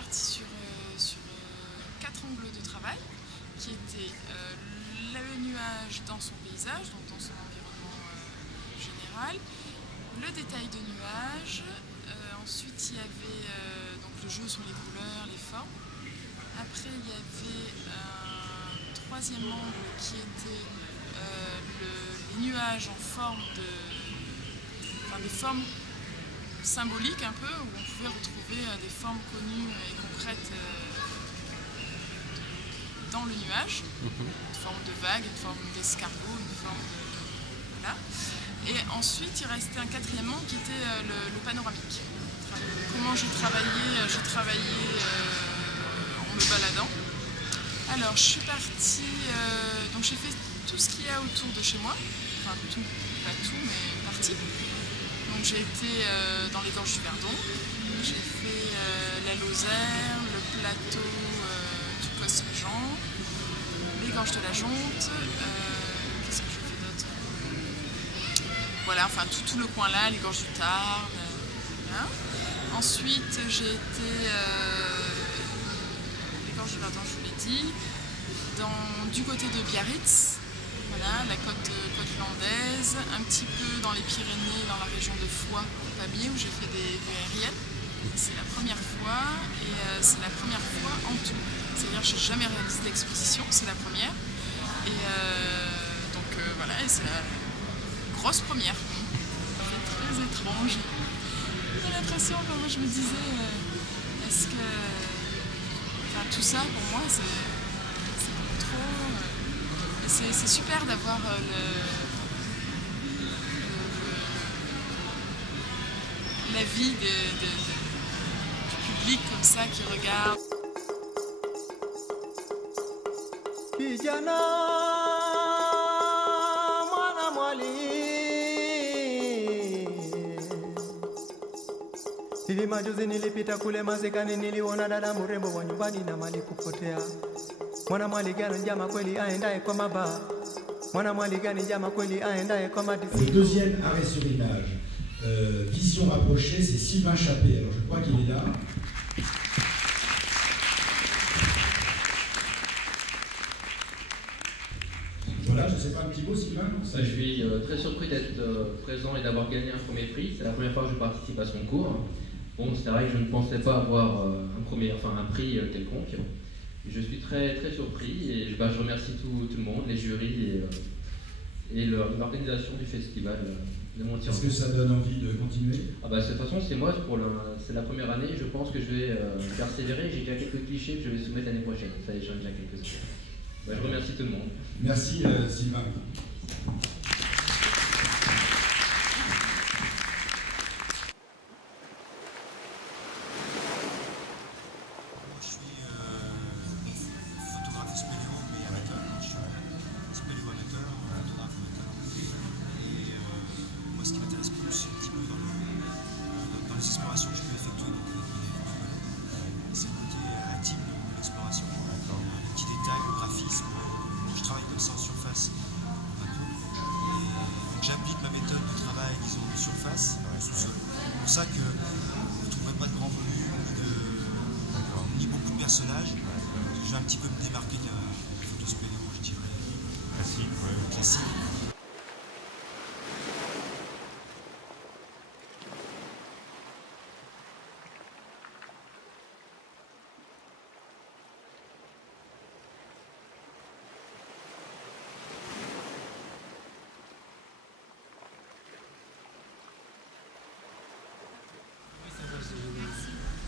partie sur 4 angles de travail qui étaient le nuage dans son paysage, donc dans son environnement général, le détail de nuage, ensuite il y avait donc le jeu sur les couleurs, les formes. Après il y avait un troisième angle qui était les nuages en forme des formes symboliques un peu, où on pouvait retrouver des formes connues et concrètes dans le nuage, une forme de vague, une forme d'escargot, une forme de... Voilà. Et ensuite il restait un quatrième angle qui était le panoramique. Comment j'ai travaillé en me baladant. Alors je suis partie, donc j'ai fait tout ce qu'il y a autour de chez moi, enfin tout, pas tout mais une partie. Donc j'ai été dans les gorges du Verdon, j'ai fait la Lozère, le plateau du Cosme-Jean, les gorges de la Jonte, qu'est-ce que j'ai fait d'autre? Voilà, enfin tout le coin là, les gorges du Tarn. Voilà. Ensuite j'ai été, les gorges du Verdon je vous l'ai dit, du côté de Biarritz. Voilà, la côte landaise, un petit peu dans les Pyrénées, dans la région de Foix, Pamiers, où j'ai fait des vues aériennes. C'est la première fois, et c'est la première fois en tout. C'est-à-dire que je n'ai jamais réalisé d'exposition, c'est la première. Et donc voilà, et c'est la grosse première. C'est très étrange. J'ai l'impression, moi je me disais, est-ce que... Enfin, tout ça, pour moi, c'est beaucoup trop... C'est super d'avoir l'avis du public comme ça qui regarde. Hivi majuzi nilipita kule Mazekani, niliona dada mrembo wa nyumbani na mali kupotea. Mwana mwali gani njama kweli aendaye kwa maba. Mwana mwali gani njama kweli aendaye kwa madisi. Le deuxième arrêt sur image, vision rapprochée, c'est Sylvain Chappé. Alors je crois qu'il est là. Voilà, je ne sais pas, un petit mot Sylvain. Je suis très surpris d'être présent et d'avoir gagné un premier prix. C'est la première fois que je participe à ce concours. Bon, c'est vrai que je ne pensais pas avoir un prix quelconque. Je suis très surpris et je remercie tout le monde, les jurys et l'organisation du festival de Montier. Est-ce que ça donne envie de continuer? De toute façon, c'est la première année, je pense que je vais persévérer. J'ai déjà quelques clichés que je vais soumettre l'année prochaine. Ça y est, j'en ai déjà quelques-uns. Je remercie tout le monde. Merci Sylvain. J'applique ma méthode de travail, disons, surface, sous-sol. C'est pour ça que vous ne trouverez pas de grand volume, ni beaucoup de personnages. Je vais un petit peu me démarquer de la photo spéléo, je dirais. Classique.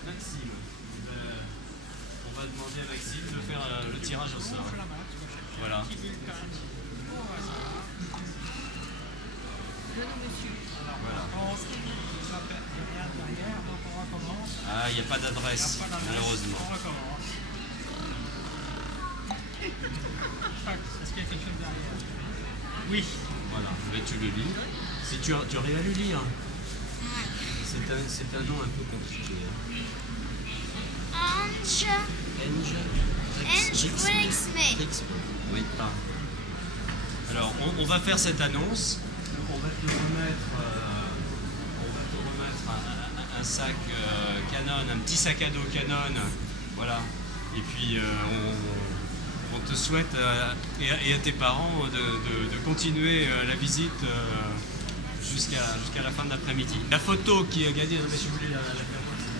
Maxime, on va demander à Maxime de faire le tirage au sort. Voilà. Ah, il n'y a pas d'adresse, malheureusement. On recommence. Est-ce qu'il y a quelque chose derrière? Oui. Voilà, là tu le lis. Si tu arrives à le lire. C'est un nom un peu compliqué. Ange Rixmay. Oui. Alors, on va faire cette annonce. On va te remettre un sac Canon, un petit sac à dos Canon, voilà. Et puis on te souhaite et à tes parents de continuer la visite jusqu'à la fin de l'après-midi. La photo qui a gagné, si vous voulez la faire.